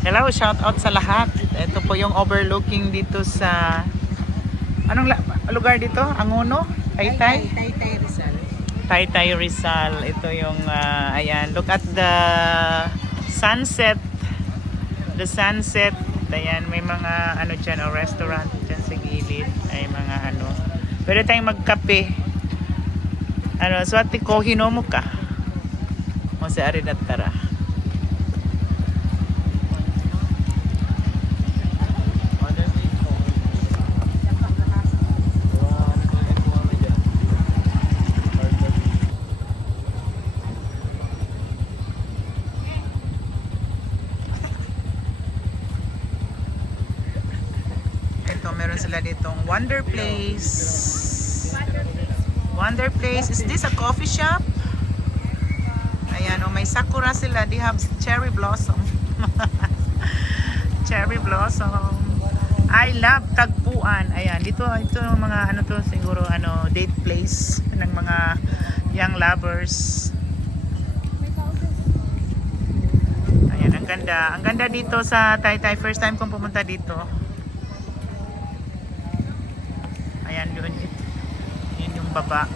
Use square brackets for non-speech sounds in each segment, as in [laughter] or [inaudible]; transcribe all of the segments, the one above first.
araw, shout out sa lahat. Ito po yung overlooking dito sa anong lugar dito? Angono? Taytay? Taytay Rizal. Taytay Rizal. Ito yung ah, ayan, look at the sunset. The sunset. Ayan, may mga ano diyan, oh, restaurant diyan sa gilid. Ay mga ano. Pwede tayong magkape. Ano, swati ko hinomo ka. Mo sa ari tara. Ito, meron sila ditong Wonder Place. Wonder Place. Is this a coffee shop? Ayan, oh, may sakura sila. They have cherry blossom. [laughs] cherry blossom. I love tagpuan. Ayan, dito ito mga ano to siguro ano date place ng mga young lovers. Ayan, ang ganda. Ang ganda dito sa Taytay. First time kong pumunta dito. Ayan, yun. Yun yung baba.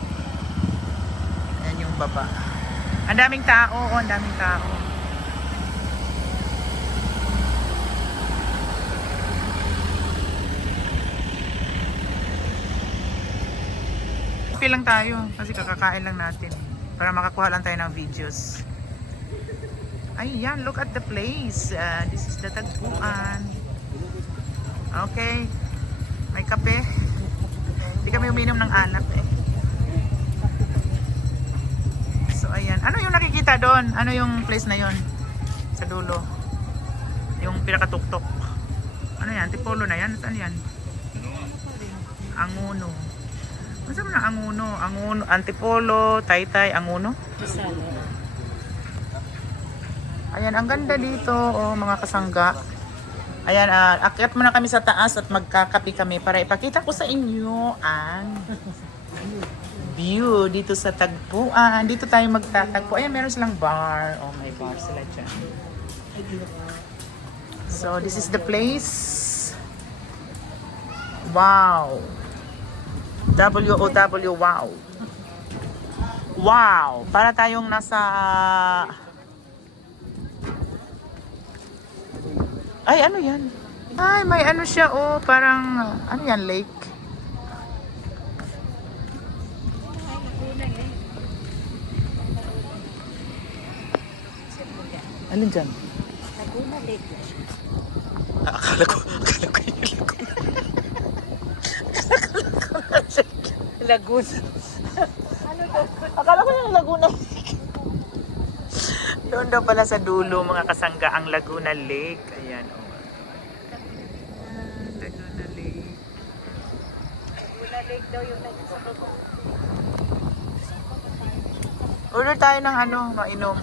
Ayan yung baba. Ang daming tao. Oh, ang daming tao. Okay lang tayo kasi kakakain lang natin para makakuha lang tayo ng videos. Ayan, look at the place. Uh, this is the Tagpuan. Okay. May kape. Hindi kami uminom ng alak eh. So ayan. Ano yung nakikita doon? Ano yung place na yon Sa dulo. Yung pinakatuktok. Ano yan? Tipolo na yan? Saan yan? Anguno. Ano sabi na Anguno? Anguno, Antipolo, Taytay, Anguno? Ayan, ang ganda dito, oh, mga kasangga. Ayan, ah, akyat muna kami sa taas at magkakapi kami para ipakita ko sa inyo ang view dito sa tagpuan. Dito tayo magtatagpo. Ayan, meron silang bar. Oh, may bar sila dyan. So, this is the place. Wow. W-O-W, wow. Wow. Para tayong nasa... Ay, ano yan? Ay, may ano siya, oh, parang, ano yan, lake? Alin dyan? Laguna Lake. Ah, akala ko, akala ko yung Laguna. Laguna. Akala ko yung Laguna Lake. [laughs] Doon daw pala sa dulo, mga kasangga, ang Laguna Lake. Ayan, oh. Laguna Lake. Laguna Lake daw yung nagsasagot. Order tayo ng ano, mainom.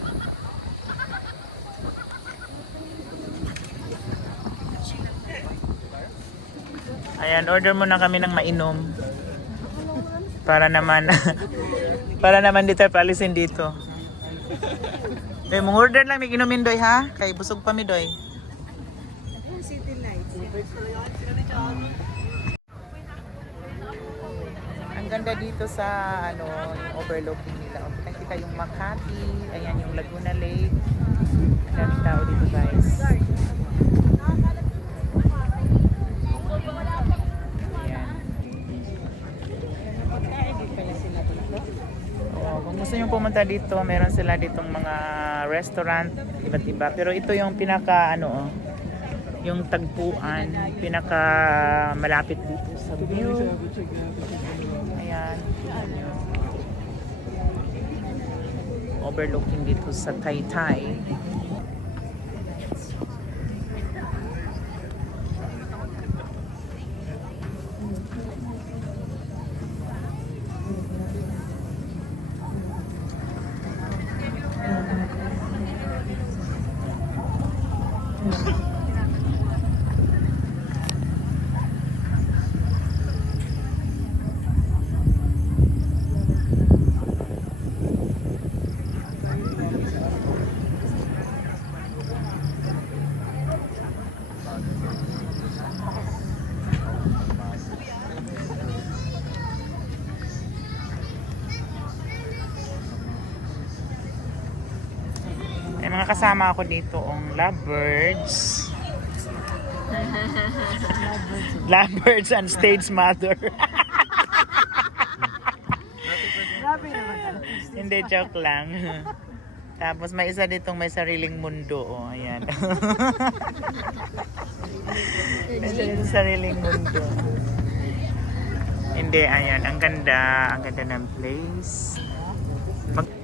Ayan, order muna kami ng mainom. Para naman, [laughs] para naman dito palisin dito. Eh, mong order lang, may inumin doy ha? Kay busog pa mi doy. Ang ganda dito sa ano, yung overlooking nila. Nakita yung Makati, ayan yung Laguna Lake. Ang daming tao dito guys. Ayan. Pagkain pala sila dito. Oo, kung gusto nyo pumunta dito, meron sila ditong mga restaurant, iba't iba. Pero ito yung pinaka, ano, oh, yung tagpuan, pinaka malapit dito sa view. Ayan. Overlooking dito sa Taytay. Kasama ako dito ang lovebirds. lovebirds and stage mother. Hindi, joke lang. Tapos may isa ditong may sariling mundo. Oh, ayan. may sariling, sariling mundo. Hindi, ayan. Ang ganda. Ang ganda ng place. Mag-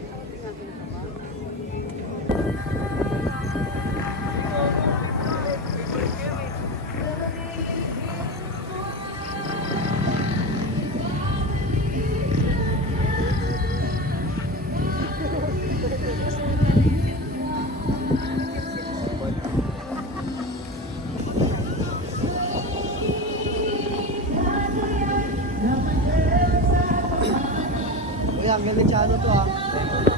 ang ganda siya ano to ah.